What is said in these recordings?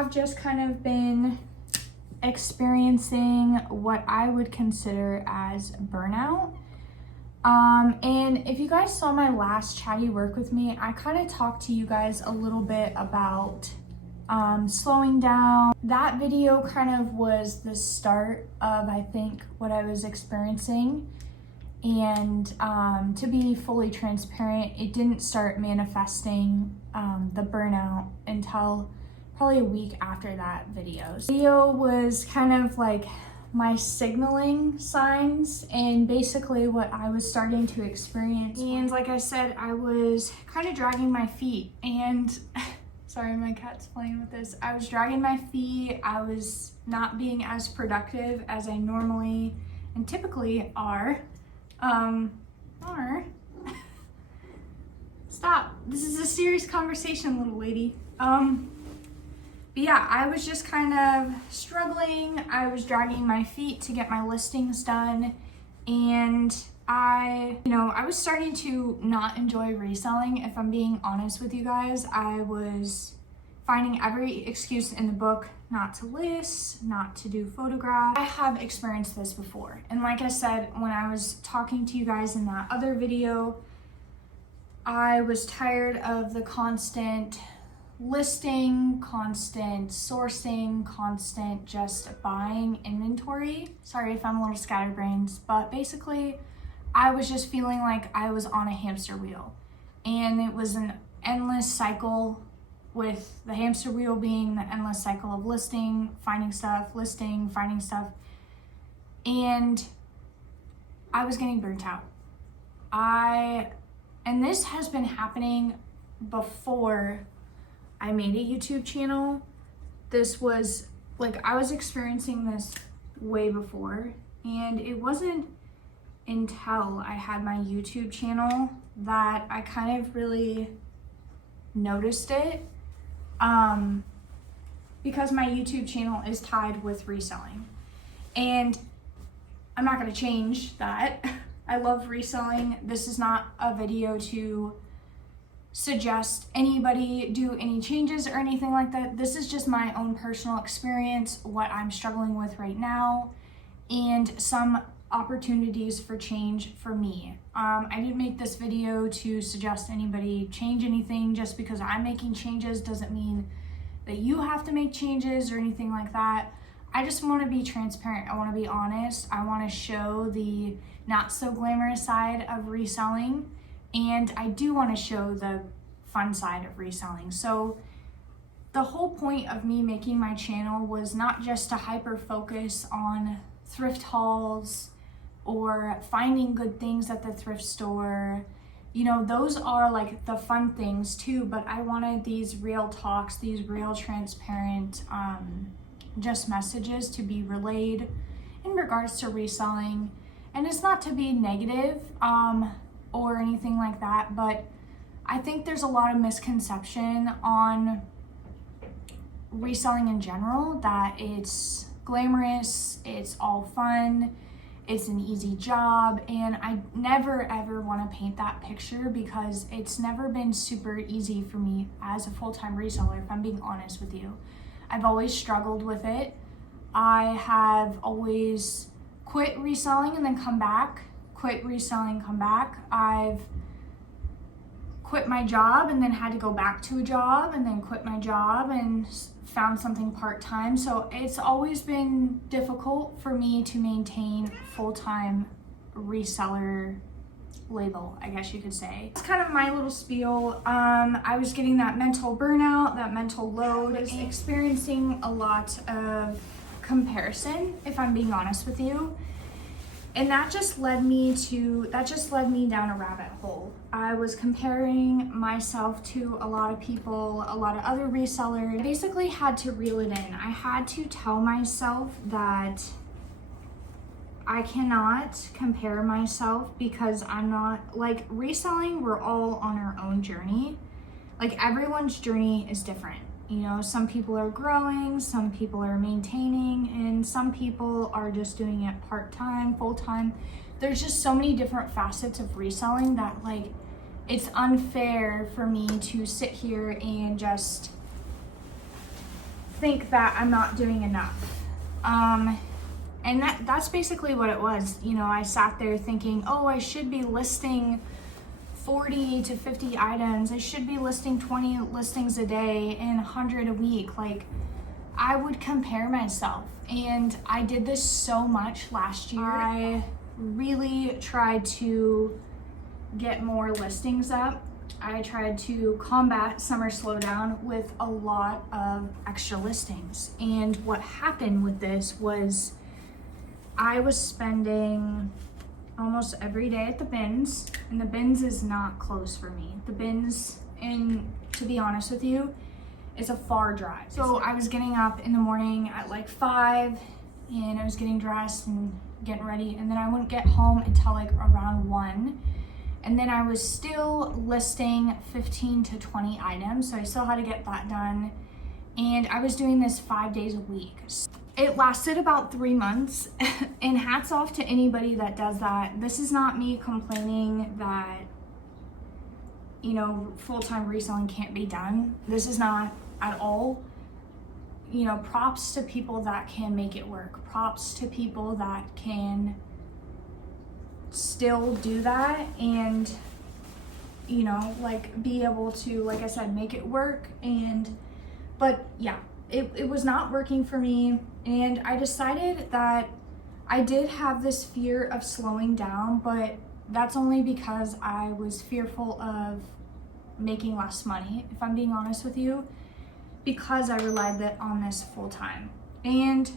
have just kind of been experiencing what I would consider as burnout. And if you guys saw my last chatty work with me, I kind of talked to you guys a little bit about slowing down. That video kind of was the start of, I think, what I was experiencing. And to be fully transparent, it didn't start manifesting the burnout until probably a week after that video. The video was kind of like my signaling signs and basically what I was starting to experience. And like I said, I was kind of dragging my feet and sorry, my cat's playing with this. I was dragging my feet. I was not being as productive as I normally and typically are. Stop. This is a serious conversation, little lady. But yeah, I was just kind of struggling. I was dragging my feet to get my listings done. And I was starting to not enjoy reselling. If I'm being honest with you guys, I was finding every excuse in the book not to list, not to do photographs. I have experienced this before. And like I said, when I was talking to you guys in that other video, I was tired of the constant listing, constant sourcing, constant just buying inventory. Sorry if I'm a little scatterbrained, but basically I was just feeling like I was on a hamster wheel. And it was an endless cycle, with the hamster wheel being the endless cycle of listing, finding stuff, listing, finding stuff. And I was getting burnt out. And this has been happening before I made a YouTube channel. This was like, I was experiencing this way before, and it wasn't until I had my YouTube channel that I kind of really noticed it. Because my YouTube channel is tied with reselling, and I'm not going to change that. I love reselling. This is not a video to suggest anybody do any changes or anything like that. This is just my own personal experience, what I'm struggling with right now, and some opportunities for change for me. I didn't make this video to suggest anybody change anything. Just because I'm making changes doesn't mean that you have to make changes or anything like that. I just want to be transparent. I want to be honest. I want to show the not so glamorous side of reselling, and I do want to show the fun side of reselling. So the whole point of me making my channel was not just to hyper focus on thrift hauls or finding good things at the thrift store. Those are like the fun things too, but I wanted these real talks, these real transparent just messages to be relayed in regards to reselling. And it's not to be negative or anything like that, but I think there's a lot of misconception on reselling in general, that it's glamorous, it's all fun, it's an easy job, and I never ever want to paint that picture, because it's never been super easy for me as a full-time reseller, if I'm being honest with you. I've always struggled with it. I have always quit reselling and then come back, quit reselling, come back. I've quit my job and then had to go back to a job, and then quit my job and found something part-time. So it's always been difficult for me to maintain full-time reseller label, I guess you could say. It's kind of my little spiel. I was getting that mental burnout, that mental load. I was experiencing a lot of comparison, if I'm being honest with you. And that just led me down a rabbit hole. I was comparing myself to a lot of people, a lot of other resellers. I basically had to reel it in. I had to tell myself that I cannot compare myself, because I'm not, like, reselling, we're all on our own journey. Like, everyone's journey is different. Some people are growing, some people are maintaining, and some people are just doing it part-time, full-time. There's just so many different facets of reselling that, like, it's unfair for me to sit here and just think that I'm not doing enough. And that's basically what it was. You know, I sat there thinking, oh, I should be listing 40 to 50 items. I should be listing 20 listings a day and 100 a week. Like, I would compare myself. And I did this so much last year. I really tried to get more listings up. I tried to combat summer slowdown with a lot of extra listings. And what happened with this was I was spending almost every day at the bins, and the bins is not close for me. The bins, and to be honest with you, it's a far drive. So I was getting up in the morning at like 5, and I was getting dressed and getting ready, and then I wouldn't get home until like around 1. And then I was still listing 15 to 20 items, so I still had to get that done. And I was doing this 5 days a week. It lasted about 3 months, and hats off to anybody that does that. This is not me complaining that, you know, full-time reselling can't be done. This is not at all. You know, props to people that can make it work. Props to people that can still do that and, you know, like be able to, like I said, make it work. But yeah, it was not working for me, and I decided that I did have this fear of slowing down, but that's only because I was fearful of making less money, if I'm being honest with you, because I relied on this full time. And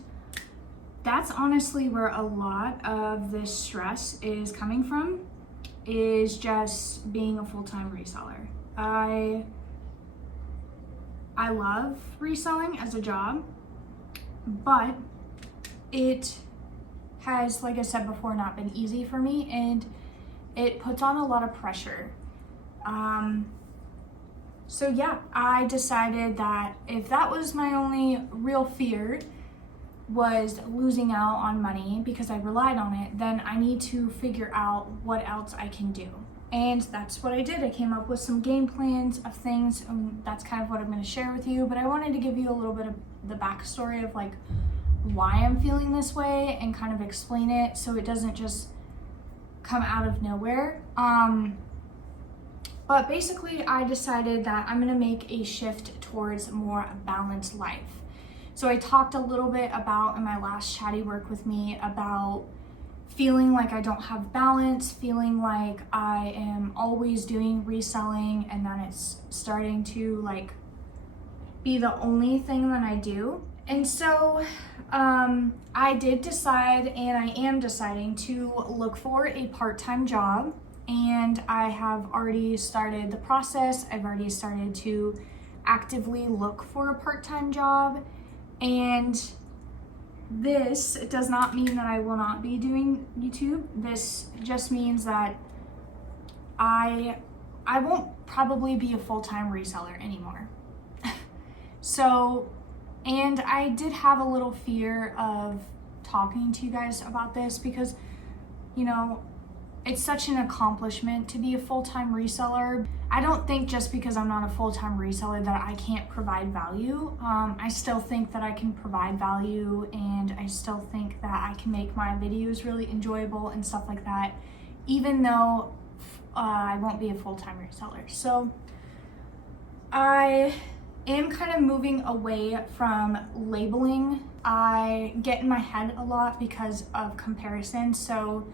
that's honestly where a lot of this stress is coming from, is just being a full-time reseller. I love reselling as a job, but it has, like I said before, not been easy for me, and it puts on a lot of pressure. So yeah, I decided that if that was my only real fear, was losing out on money because I relied on it, then I need to figure out what else I can do. And that's what I did. I came up with some game plans of things, and that's kind of what I'm going to share with you. But I wanted to give you a little bit of the backstory of like why I'm feeling this way and kind of explain it so it doesn't just come out of nowhere. But basically I decided that I'm going to make a shift towards a more balanced life. So I talked a little bit about in my last chatty work with me about feeling like I don't have balance, feeling like I am always doing reselling, and then it's starting to like be the only thing that I do. And so I did decide, and I am deciding to look for a part-time job, and I have already started the process. I've already started to actively look for a part-time job. And this does not mean that I will not be doing YouTube. This just means that I won't probably be a full-time reseller anymore. So, and I did have a little fear of talking to you guys about this because, you know, it's such an accomplishment to be a full-time reseller. I don't think just because I'm not a full-time reseller that I can't provide value. I still think that I can provide value, and I still think that I can make my videos really enjoyable and stuff like that, even though I won't be a full-time reseller. So I am kind of moving away from labeling. I get in my head a lot because of comparison. So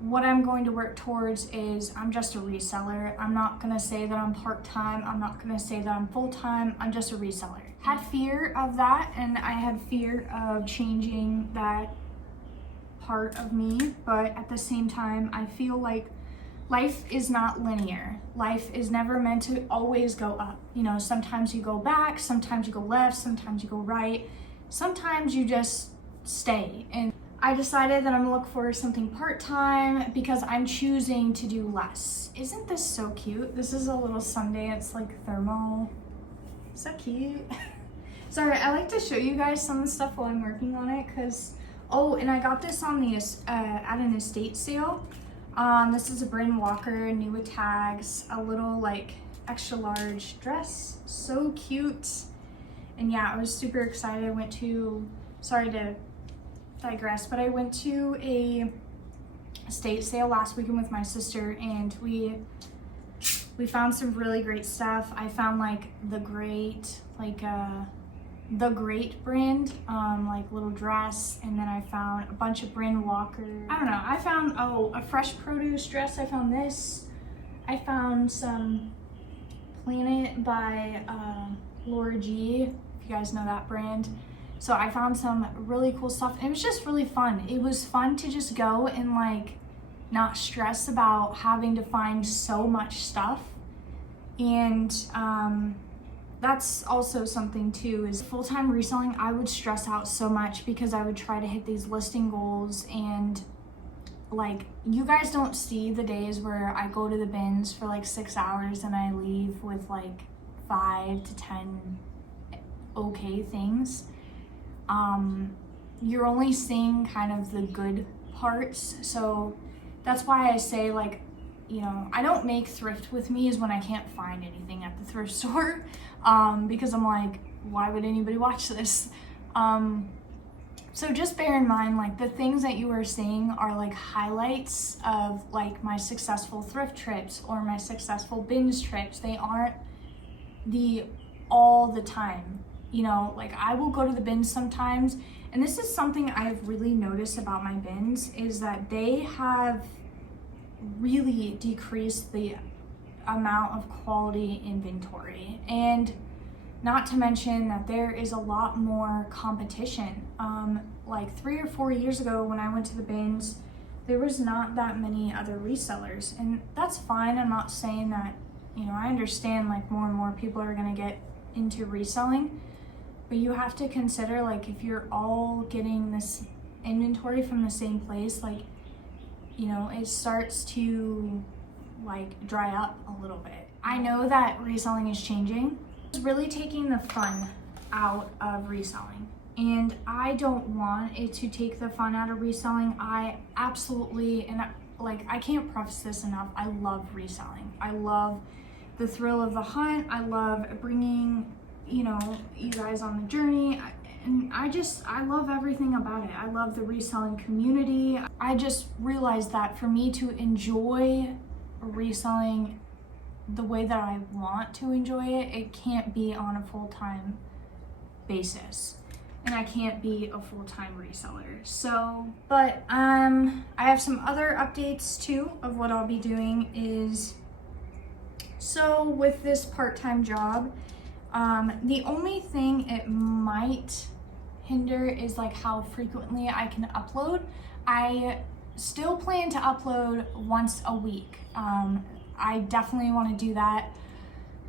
what I'm going to work towards is I'm just a reseller. I'm not gonna say that I'm part-time. I'm not gonna say that I'm full-time. I'm just a reseller. Had fear of that, and I had fear of changing that part of me, but at the same time, I feel like life is not linear. Life is never meant to always go up. You know, sometimes you go back, sometimes you go left, sometimes you go right, sometimes you just stay. And I decided that I'm gonna look for something part-time because I'm choosing to do less. Isn't this so cute? This is a little sundae. It's like thermal. So cute. Sorry, I like to show you guys some of the stuff while I'm working on it because, oh, and I got this on the at an estate sale. This is a Bryn Walker, new with tags, a little like extra large dress. So cute. And yeah, I was super excited. I went to, sorry to digress, but I went to a estate sale last weekend with my sister, and we found some really great stuff. I found like the Great brand, like little dress, and then I found a bunch of brand walkers. I don't know, I found, a fresh produce dress. I found this. I found some Planet by Laura G, if you guys know that brand. So I found some really cool stuff, and it was just really fun. It was fun to just go and like not stress about having to find so much stuff. And that's also something too, is full-time reselling, I would stress out so much because I would try to hit these listing goals, and like, you guys don't see the days where I go to the bins for like 6 hours and I leave with like 5 to 10 okay things. You're only seeing kind of the good parts. So that's why I say, like, you know, I don't make thrift with me is when I can't find anything at the thrift store, because I'm like, why would anybody watch this? So just bear in mind, like, the things that you are seeing are like highlights of like my successful thrift trips or my successful bins trips. They aren't the all the time, you know. Like, I will go to the bins sometimes, and this is something I've really noticed about my bins, is that they have really decreased the amount of quality inventory, and not to mention that there is a lot more competition. Like 3 or 4 years ago when I went to the bins, there was not that many other resellers, and that's fine. I'm not saying that, you know, I understand like more and more people are gonna get into reselling, but you have to consider, like, if you're all getting this inventory from the same place, like, you know, it starts to like dry up a little bit. I know that reselling is changing. It's really taking the fun out of reselling, and I don't want it to take the fun out of reselling. I absolutely, and I can't preface this enough, I love reselling. I love the thrill of the hunt. I love bringing, you know, you guys on the journey. And I love everything about it. I love the reselling community. I just realized that for me to enjoy reselling the way that I want to enjoy it, it can't be on a full-time basis. And I can't be a full-time reseller. So, but I have some other updates too of what I'll be doing is, so with this part-time job, the only thing it might hinder is like how frequently I can upload. I still plan to upload once a week. I definitely want to do that.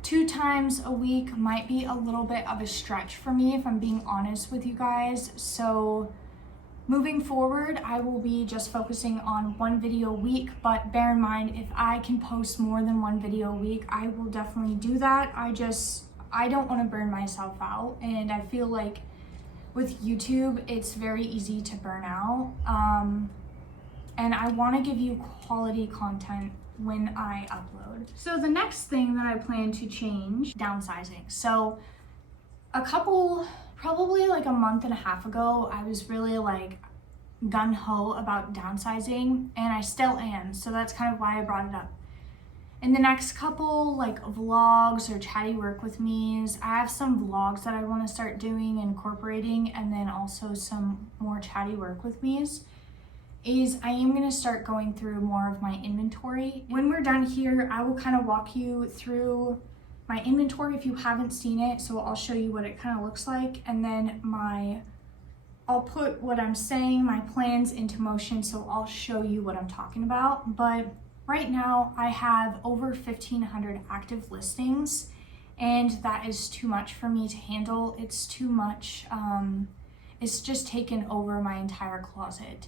2 times a week might be a little bit of a stretch for me, if I'm being honest with you guys. So moving forward, I will be just focusing on 1 video a week, but bear in mind, if I can post more than 1 video a week, I will definitely do that. I don't want to burn myself out, and I feel like with YouTube, it's very easy to burn out. And I want to give you quality content when I upload. So the next thing that I plan to change, downsizing. So probably like a month and a half ago, I was really like gung-ho about downsizing, and I still am. So that's kind of why I brought it up. In the next couple like vlogs or chatty work with me's, I have some vlogs that I want to start doing, incorporating, and then also some more chatty work with me's, is I am going to start going through more of my inventory. When we're done here, I will kind of walk you through my inventory if you haven't seen it. So I'll show you what it kind of looks like, and then I'll put what I'm saying, my plans into motion, so I'll show you what I'm talking about. But right now I have over 1,500 active listings, and that is too much for me to handle. It's too much. It's just taken over my entire closet.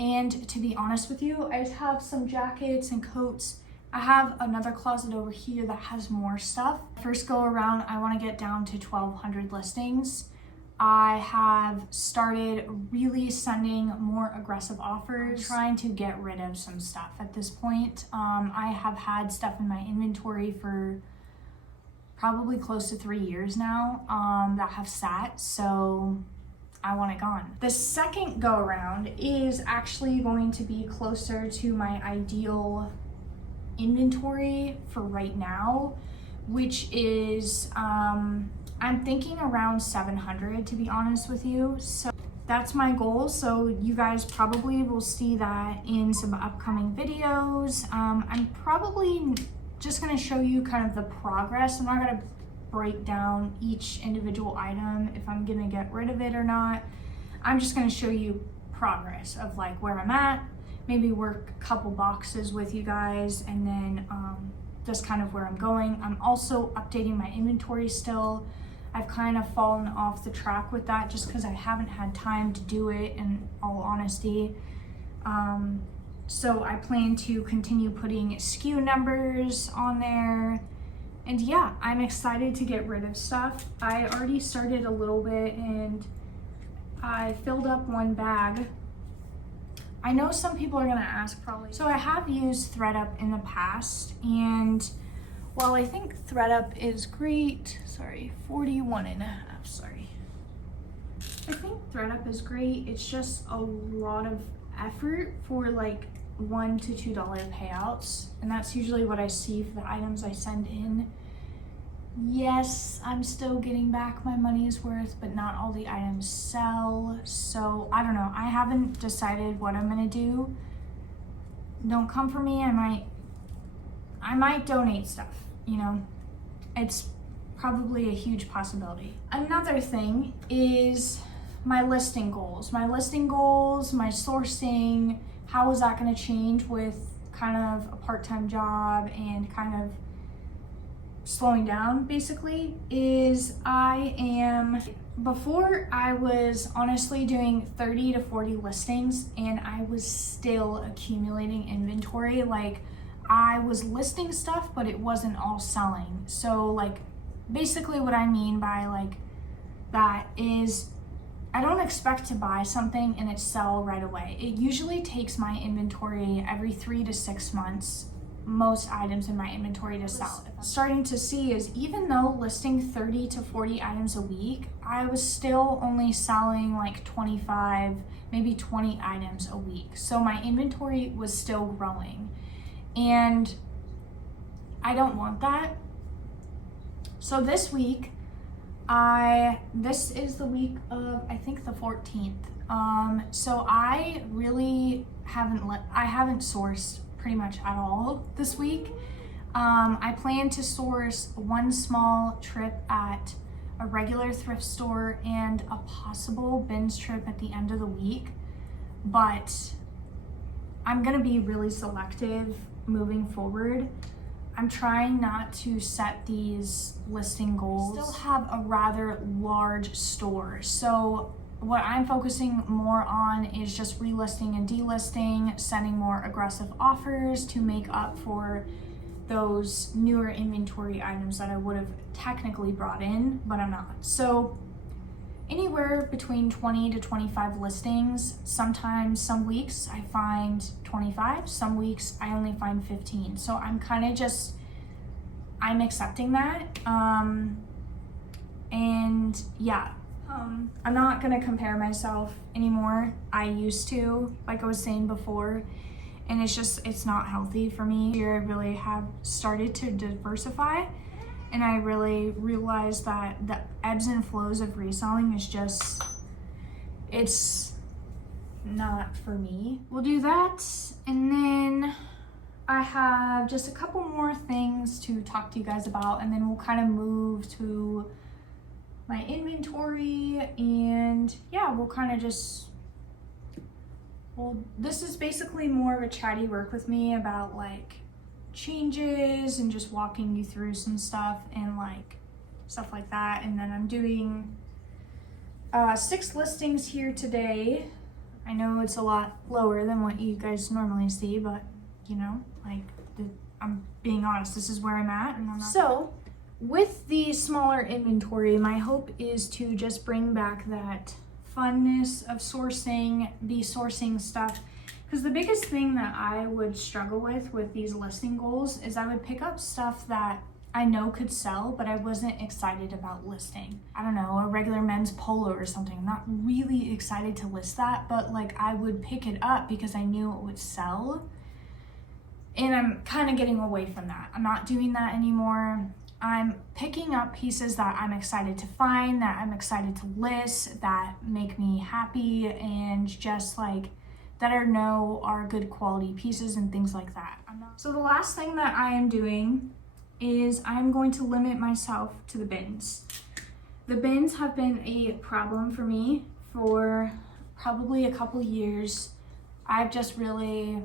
And to be honest with you, I have some jackets and coats. I have another closet over here that has more stuff. First go around, I want to get down to 1,200 listings. I have started really sending more aggressive offers, trying to get rid of some stuff at this point. I have had stuff in my inventory for probably close to 3 years now that have sat, so I want it gone. The second go around is actually going to be closer to my ideal inventory for right now, which is I'm thinking around 700, to be honest with you. So that's my goal. So you guys probably will see that in some upcoming videos. I'm probably just gonna show you kind of the progress. I'm not gonna break down each individual item if I'm gonna get rid of it or not. I'm just gonna show you progress of like where I'm at, maybe work a couple boxes with you guys, and then just kind of where I'm going. I'm also updating my inventory still. I've kind of fallen off the track with that just because I haven't had time to do it, in all honesty. So I plan to continue putting SKU numbers on there. And yeah, I'm excited to get rid of stuff. I already started a little bit and I filled up one bag. I know some people are gonna ask probably. So I have used ThreadUp in the past, and while I think ThreadUp is great, 41.5, sorry. I think ThreadUp is great. It's just a lot of effort for like $1 to $2 payouts. And that's usually what I see for the items I send in. Yes, I'm still getting back my money's worth, but not all the items sell. So I don't know. I haven't decided what I'm gonna do. Don't come for me. I might donate stuff, you know. It's probably a huge possibility. Another thing is my listing goals. My sourcing, how is that gonna change with kind of a part-time job and kind of slowing down, basically, is before I was honestly doing 30 to 40 listings and I was still accumulating inventory. Like, I was listing stuff, but it wasn't all selling. So like, basically what I mean by like that is I don't expect to buy something and it sell right away. It usually takes my inventory every 3 to 6 months, most items in my inventory, to sell. Starting to see is even though listing 30 to 40 items a week, I was still only selling like 25, maybe 20 items a week. So my inventory was still growing. And I don't want that. So this week, this is the week of, I think, the 14th. So I really haven't sourced pretty much at all this week. I plan to source one small trip at a regular thrift store and a possible bins trip at the end of the week. But I'm gonna be really selective moving forward. I'm trying not to set these listing goals. I still have a rather large store. So what I'm focusing more on is just relisting and delisting, sending more aggressive offers to make up for those newer inventory items that I would have technically brought in, but I'm not. So anywhere between 20 to 25 listings. Sometimes, some weeks I find 25, some weeks I only find 15. So I'm kind of just, I'm accepting that. And yeah, I'm not gonna compare myself anymore. I used to, like I was saying before, and it's not healthy for me. Here I really have started to diversify, and I really realized that the ebbs and flows of reselling is just, it's not for me. We'll do that, and then I have just a couple more things to talk to you guys about, and then we'll kind of move to my inventory, and yeah, we'll kind of just, well, this is basically more of a chatty work with me about like changes and just walking you through some stuff and like stuff like that. And then I'm doing 6 listings here today. I know it's a lot lower than what you guys normally see, but you know, like I'm being honest, this is where I'm at, and I'm not. So with the smaller inventory, my hope is to just bring back that funness of sourcing, be sourcing stuff. Because the biggest thing that I would struggle with these listing goals is I would pick up stuff that I know could sell, but I wasn't excited about listing. I don't know, a regular men's polo or something. I'm not really excited to list that, but like I would pick it up because I knew it would sell. And I'm kind of getting away from that. I'm not doing that anymore. I'm picking up pieces that I'm excited to find, that I'm excited to list, that make me happy, and just like that I know are good quality pieces and things like that. So the last thing that I am doing is I'm going to limit myself to the bins. The bins have been a problem for me for probably a couple years. I've just really,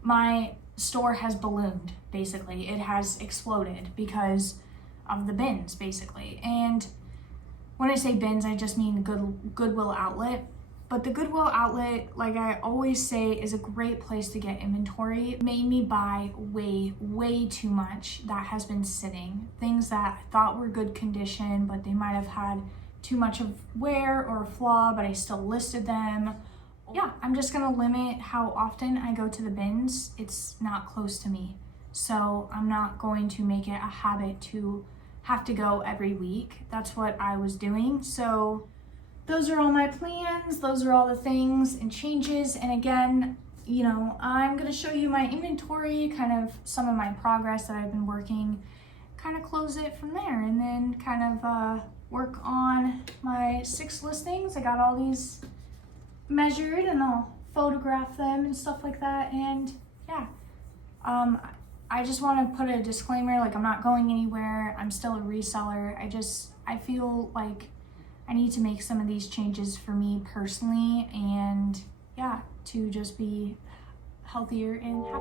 my store has ballooned, basically. It has exploded because of the bins, basically. And when I say bins, I just mean Goodwill outlet. But the Goodwill outlet, like I always say, is a great place to get inventory. It made me buy way too much that has been sitting. Things that I thought were good condition, but they might have had too much of wear or flaw, but I still listed them. Yeah, I'm just gonna limit how often I go to the bins. It's not close to me. So I'm not going to make it a habit to have to go every week. That's what I was doing. So those are all my plans. Those are all the things and changes. And again, you know, I'm gonna show you my inventory, kind of some of my progress that I've been working, kind of close it from there, and then kind of work on my 6 listings. I got all these measured and I'll photograph them and stuff like that. And yeah, I just want to put a disclaimer, like I'm not going anywhere. I'm still a reseller. I feel like I need to make some of these changes for me personally, and yeah, to just be healthier and happy.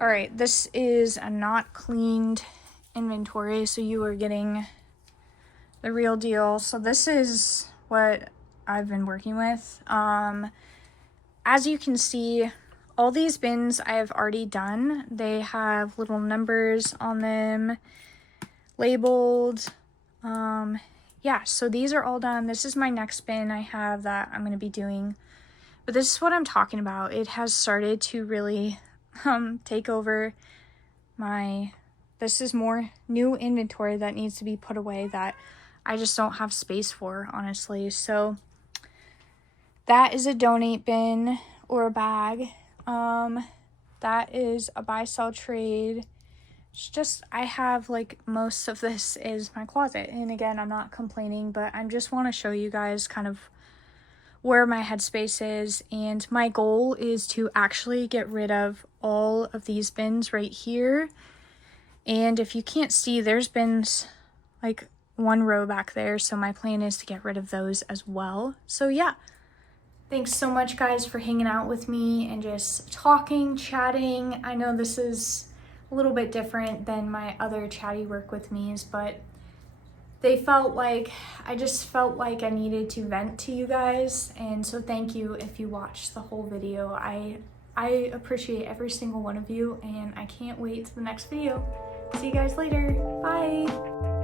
All right, this is a not cleaned inventory, so you are getting the real deal. So this is what I've been working with. As you can see, all these bins I have already done. They have little numbers on them, labeled. Yeah, so these are all done. This is my next bin I have that I'm going to be doing. But this is what I'm talking about. It has started to really take over this is more new inventory that needs to be put away that I just don't have space for, honestly. So that is a donate bin or a bag. That is a buy sell trade. It's just, I have like most of this is my closet. And again, I'm not complaining, but I just want to show you guys kind of where my headspace is. And my goal is to actually get rid of all of these bins right here. And if you can't see, there's bins like 1 row back there. So my plan is to get rid of those as well. So yeah. Thanks so much, guys, for hanging out with me and just talking, chatting. I know this is a little bit different than my other chatty work with me's, but I just felt like I needed to vent to you guys. And so thank you if you watched the whole video. I appreciate every single one of you, and I can't wait to the next video. See you guys later. Bye.